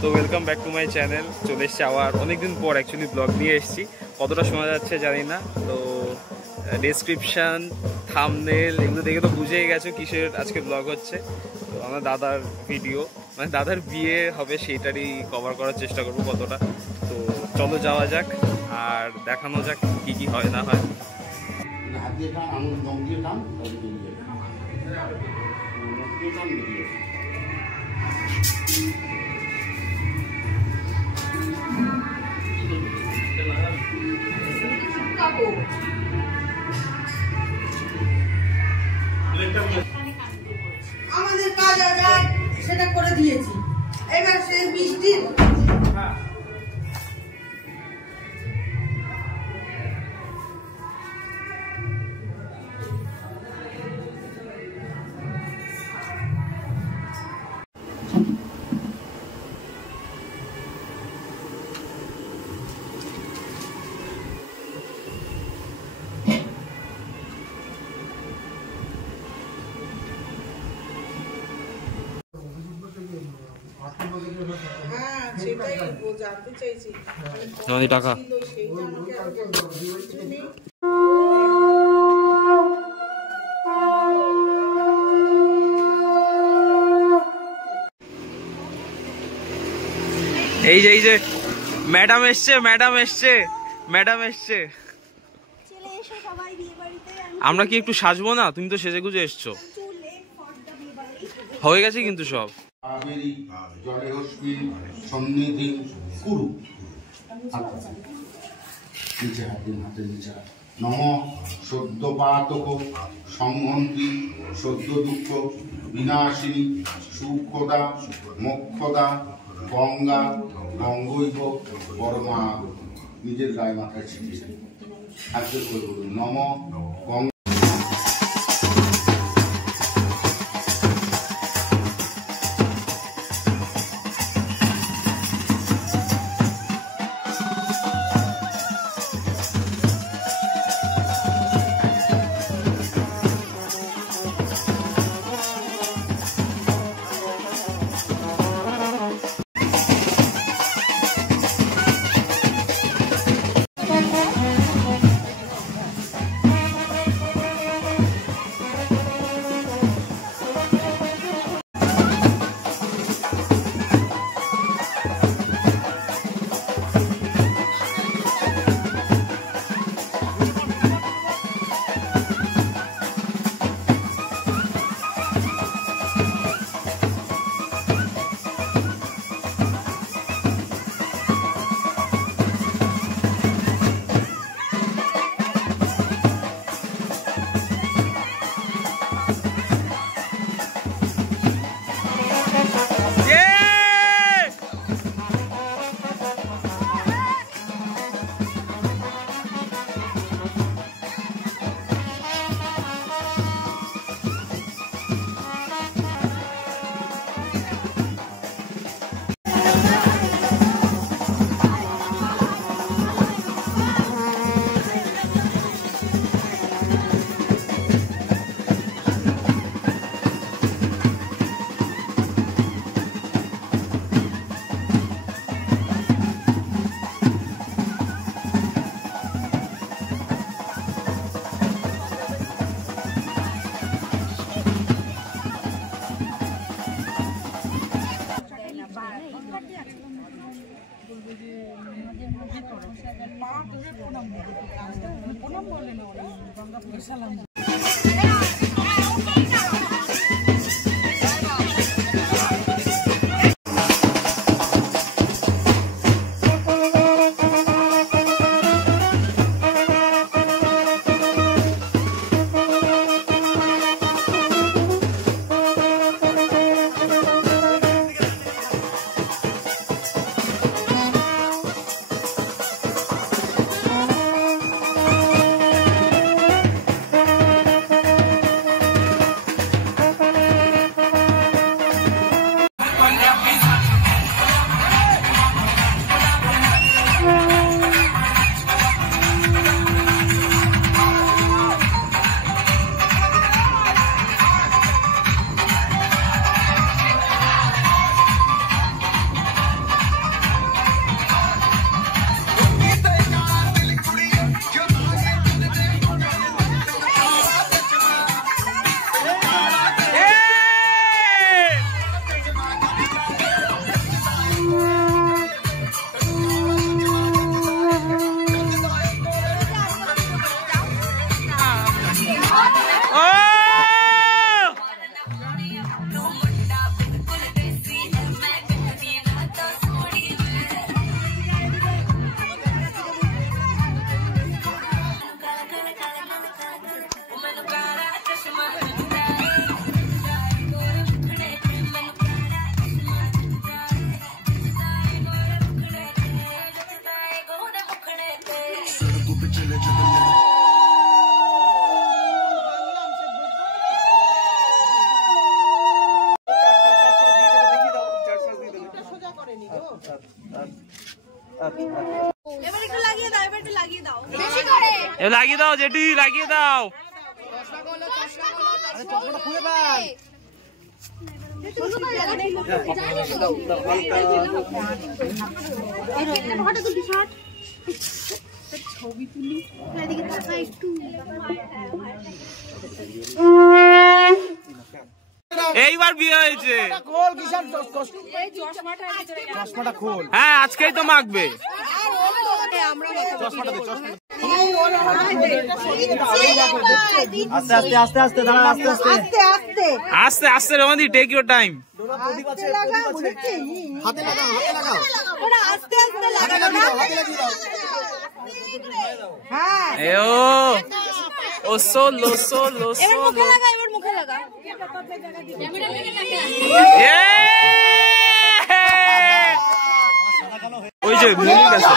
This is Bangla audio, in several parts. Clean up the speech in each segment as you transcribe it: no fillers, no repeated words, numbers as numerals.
তো welcome back to my channel. চলে এসছি আবার অনেকদিন পর অ্যাকচুয়ালি ব্লগ নিয়ে এসেছি। কতটা শোনা যাচ্ছে জানি না, তো ডেসক্রিপশান থাম্বনেল এগুলো দেখে তো বুঝেই গেছো কিসের আজকে ব্লগ হচ্ছে। তো আমার দাদার ভিডিও, মানে দাদার বিয়ে হবে সেইটারই কভার করার চেষ্টা করবো কতটা। তো চলো যাওয়া যাক আর দেখানো যাক কি কি হয় না হয়। আমাদের কাজ আছে সেটা করে দিয়েছি, এবার সেই বৃষ্টি টাকা এই যে ম্যাডাম এসছে, আমরা কি একটু সাজবো না? তুমি তো সেজে গুজে এসছো, হয়ে গেছে কিন্তু সব। নম সদ্য পাতক সংহন্তি সদ্য দুঃখ বিনাশিনী সুখদা মোক্ষদা গঙ্গা গঙ্গৈব পরমা। নিজের গায়ে মাথায় ছিটিয়ে হাতে করে বলুন নম গঙ্গা। এবার একটু লাগিয়ে দাও, এবার একটু লাগিয়ে দাও, বেশি করে লাগিয়ে দাও জেঠি, লাগিয়ে দাও। ছবি তুলি এদিকে থাকা একটু। এইবার বিয়ে হয়েছে। হ্যাঁ আজকেই তো মাখবে। আস্তে আস্তে রমাদি, টেক ইউর টাইম। ও সোলো সোলো সোলো। এবার মুখে লাগা। ওই যে মনির কাছে,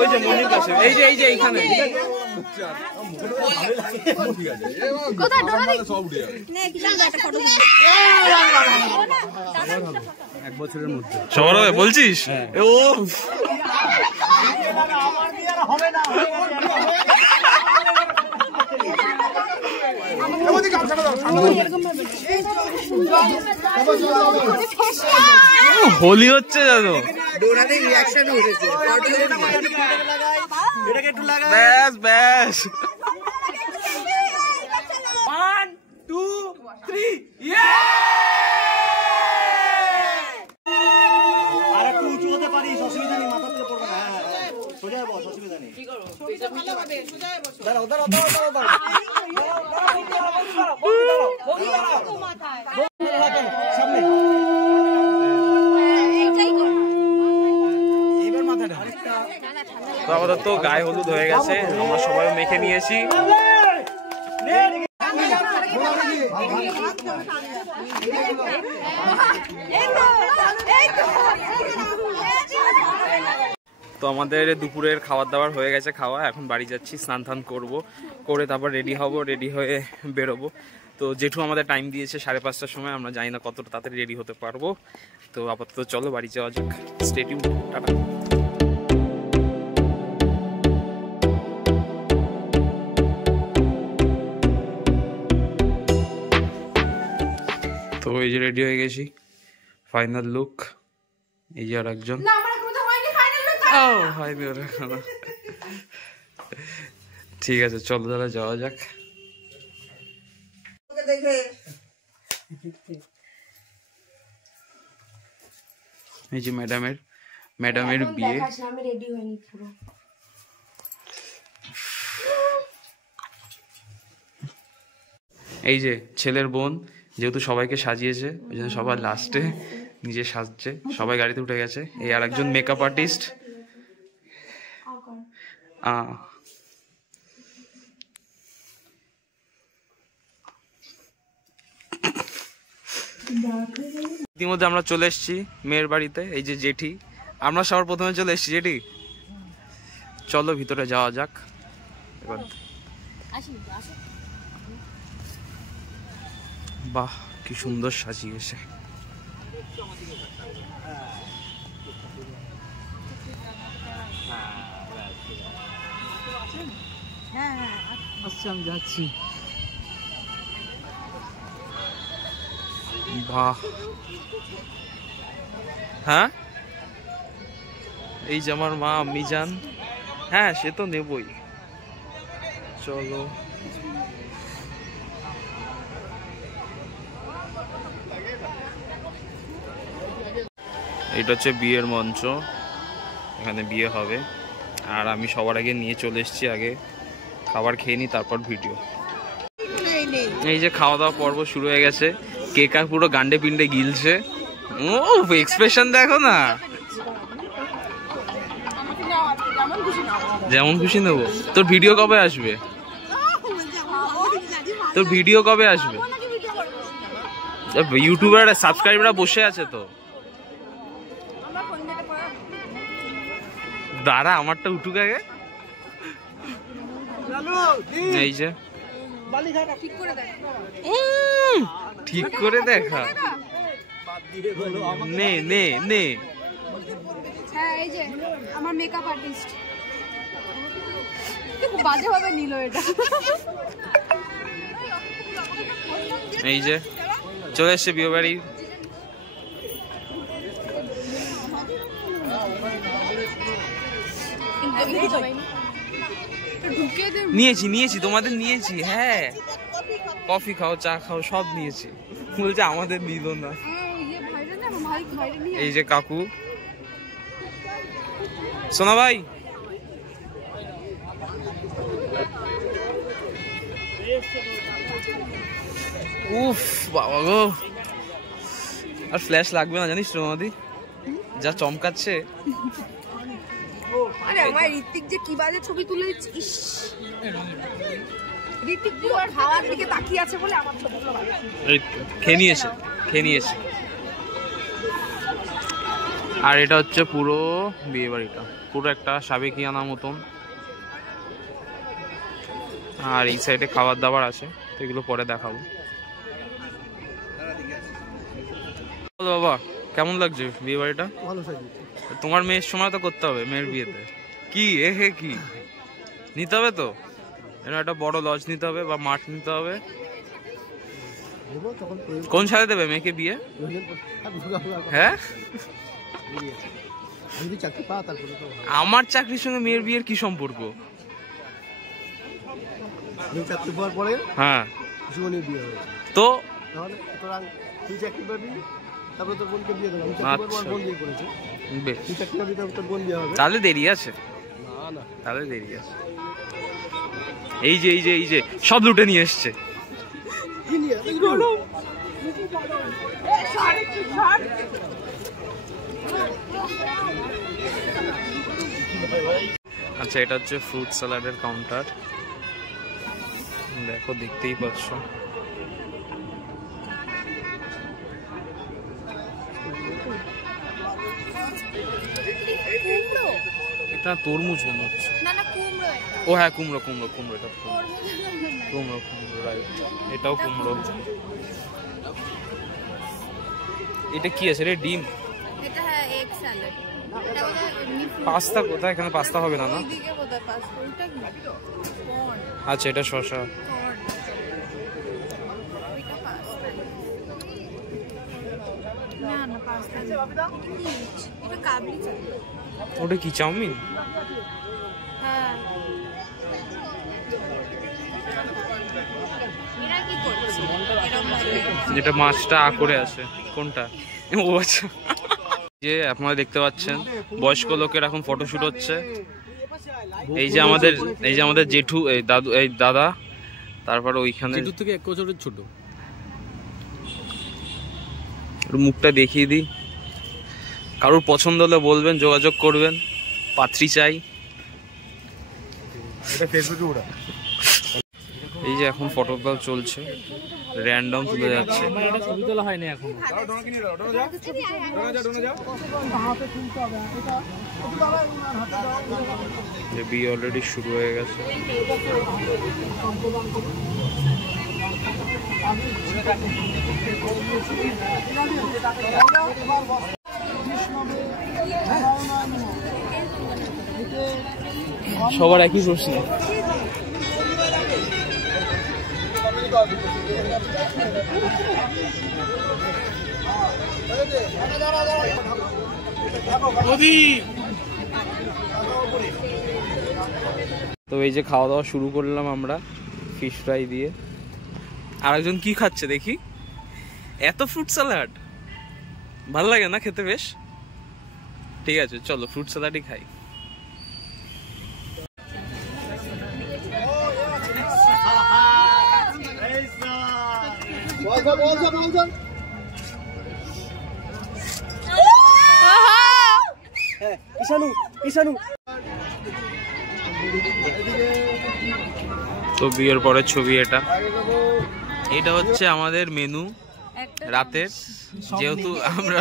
ওই যে মনির কাছে, এই যে এইখানে। এক বছরের মধ্যে সবার হবে বলছিস? ও হোলি হচ্ছে জানো, ব্যাস ব্যাস। 1 2 3 আর একটু উঁচু হতে পারিস, অসুবিধা নেই, মাথা তুলে পড়বে না। সোজা বস, অসুবিধা নেই। দাঁড়াও দাঁড়াও দাঁড়াও দাঁড়াও সামনে। এইবার মাথাটা তো আমাদের তো গায়ে হলুদ হয়ে গেছে, আমরা সবাই মেখে নিয়েছি। তো আমাদের দুপুরের খাবার দাবার হয়ে গেছে খাওয়া, এখন বাড়ি যাচ্ছি, স্নান টান করবো, করে তারপর রেডি হব, রেডি হয়ে বেরোবো। তো জেঠু আমাদের টাইম দিয়েছে 5:30টার সময়, আমরা জানি না কতটা তাড়াতাড়ি রেডি হতে পারবো। তো আপাতত চলো বাড়ি যাওয়া যাক, স্টে টিউনড, টাটা। তো এই যে রেডি হয়ে গেছি, ফাইনাল লুক। এই যে আর একজন, ঠিক আছে চলো দাদা যাওয়া যাক। এই যে ম্যাডামের বিয়ে। এই যে ছেলের বোন, যেহেতু সবাইকে সাজিয়েছে ওই জন্য সবার লাস্টে নিজে সাজছে। সবাই গাড়িতে উঠে গেছে। এই আর একজন মেকআপ আর্টিস্ট। ইতিমধ্যে আমরা চলে এসেছি মেয়ের বাড়িতে। এই যে জেঠি, আমরা সবার প্রথমে চলে এসেছি। জেঠি চলো ভিতরে যাওয়া যাক। এবার বাহ কি সুন্দর সাজিয়েছে। আচ্ছা আমি যাচ্ছি। বাহ, হ্যাঁ এই যে আমার মা মিজান, হ্যাঁ সে তো নেবই। চলো এটা হচ্ছে বিয়ের মঞ্চ, এখানে বিয়ে হবে। আর আমি সবার আগে নিয়ে চলে এসেছি, আগে খাবার খেয়ে নিই তারপর ভিডিও। এই যে খাওয়া দাওয়া পর্ব শুরু হয়ে গেছে। কেকা পুরো গান্ডে পিন্ডে গিলছে। ও এক্সপ্রেশন দেখো না, যেমন খুশি নেবো। তোর ভিডিও কবে আসবে? তোর ভিডিও কবে আসবে? ইউটিউবার সাবস্ক্রাইবাররা বসে আছে তো। দাঁড়া আমারটা উঠুক আগে। এই যে ঠিক করে দেখা। নে নে নে। হ্যাঁ এই যে আমার মেকআপ আর্টিস্ট খুব বাজে ভাবে নিল এটা। এই যে চলে এসছে বিয়ে বাড়ি। নিয়েছি নিয়েছি তোমাদের নিয়েছি। হ্যাঁ কফি খাও চা খাও সব নিয়েছি। বলছে আমাদের নিল না। এই যে কাকু সোনা ভাই উফ বাবা গো আর ফ্ল্যাশ লাগবে না জানিস রোমাদি যা চমকাচ্ছে। আরে আমার ঋত্বিক যে কি বাজে ছবি তুলে দিচ্ছে। ইস ঋত্বিক পুরো খাওয়ার দিকে তাকিয়ে আছে বলে আমার ছবিগুলো ভালো। খেয়ে নিয়েছে। আর এটা হচ্ছে পুরো বিয়ে বাড়িটা, পুরো একটা সাবেকিয়ানা মতন। আর এই সাইডে খাবার দাবার আছে, তো এগুলো পরে দেখাবো। বাবা কেমন লাগছে বিয়ে বাড়িটা? তোমার মেয়ের সময় তো করতে হবে, মেয়ের বিয়েতে কি হে কি নিতে হবে তো, একটা বড় লজ নিতে হবে বা মাঠ নিতে হবে। কোন সালে দেবে মেয়েকে বিয়ে? হ্যাঁ আমার চাকরির সঙ্গে মেয়ের বিয়ের কি সম্পর্ক? হ্যাঁ তো তাহলে দেরি আছে, এই যে এই যে সব লুটে নিয়ে এসছে। আচ্ছা এটা হচ্ছে ফ্রুট স্যালাডের কাউন্টার, দেখো দেখতেই পাচ্ছ। এটা তরমুজ মনে হচ্ছে। ও হ্যাঁ কুমড়ো এটা কুমড়ো রাইট, এটাও কুমড়ো। এটা কি আছে রে? ডিম? এটা হ্যাঁ এগ স্যালাড। এটা বলে এমনি পাস্তা কোথায়? এখানে পাস্তা হবে না না? ওইদিকে কোথায় পাস্তা? ওইটা কি? কর্ন। আচ্ছা এটা শসা। কর্ন। ওইটা পাস্তা। না পাস্তা। এটা কাবলি চাল। ওটা কি চাউমিন? হ্যাঁ। এরা কি করছে? এরকম ভাবে যেটা মাছটা করে আছে কোনটা? ও আচ্ছা, যে আপনারা দেখতে পাচ্ছেন বয়স্ক লোকের এখন ফটোশুট হচ্ছে। এই যে আমাদের জেঠু, এই দাদু, এই দাদা, তারপর ওইখানে জেঠু থেকে 1 বছরের ছোট। মুখটা দেখিয়ে দিই, কারোর পছন্দ হলে বলবেন, যোগাযোগ করবেন, পাত্রী চাই। এই যে এখন ফটোগ্রাফ চলছে, র্যান্ডম তুলে যাচ্ছে। ছবি তোলা হয়নি এখন। বিয়ে অলরেডি শুরু হয়ে গেছে। সবার একই প্রশ্ন। তো এই যে খাওয়া দাওয়া শুরু করলাম আমরা ফিশ ফ্রাই দিয়ে। আরেকজন কি খাচ্ছে দেখি, এত ফ্রুট স্যালাড ভালো লাগে না খেতে? বেশ ঠিক আছে, চলো ফ্রুট স্যালাডই খাই। তো বিয়ের পরের ছবি এটা। এটা হচ্ছে আমাদের মেনু রাতের, যেহেতু আমরা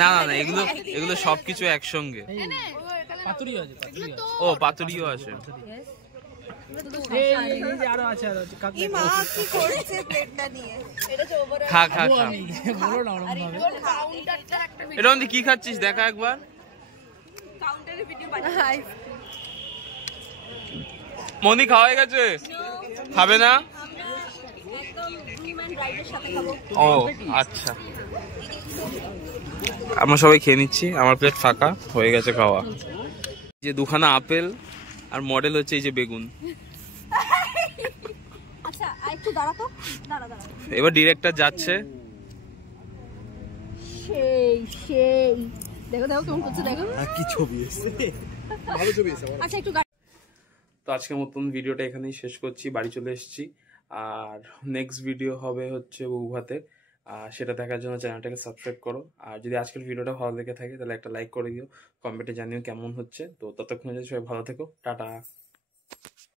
না না না এগুলো সবকিছু একসঙ্গে। ও পাতুরিও আছে। মা কি করেছে প্লেটটা? খা খা খা এটা কি খাচ্ছিস দেখা একবার। মনি খাওয়া হয়ে গেছে, খাবে না? ও আচ্ছা, আমরা সবাই খেয়ে নিচ্ছি, আমার প্লেট ফাঁকা হয়ে গেছে খাওয়া। যে দুখানা আপেল আর মডেল হচ্ছে এই যে বেগুন। আচ্ছা একটু দাঁড়া তো, দাঁড়া দাঁড়া। এবার ডিরেক্টর যাচ্ছে। সেই সেই দেখো দেখো কেমন করছে দেখো। কি ছবি এসছে, ভালো ছবি এসছে। আচ্ছা একটু তো আজকের মতন ভিডিওটা এখানেই শেষ করছি, বাড়ি চলে এসেছি। আর নেক্সট ভিডিও হবে হচ্ছে বৌভাতের, সেটা দেখার জন্য চ্যানেলটাকে সাবস্ক্রাইব করো। আর যদি আজকের ভিডিওটা ভালো লেগে থাকে তাহলে একটা লাইক করে দিও, কমেন্টে জানিও কেমন হচ্ছে। তো ততক্ষণে যদি সবাই ভালো থেকো, টাটা।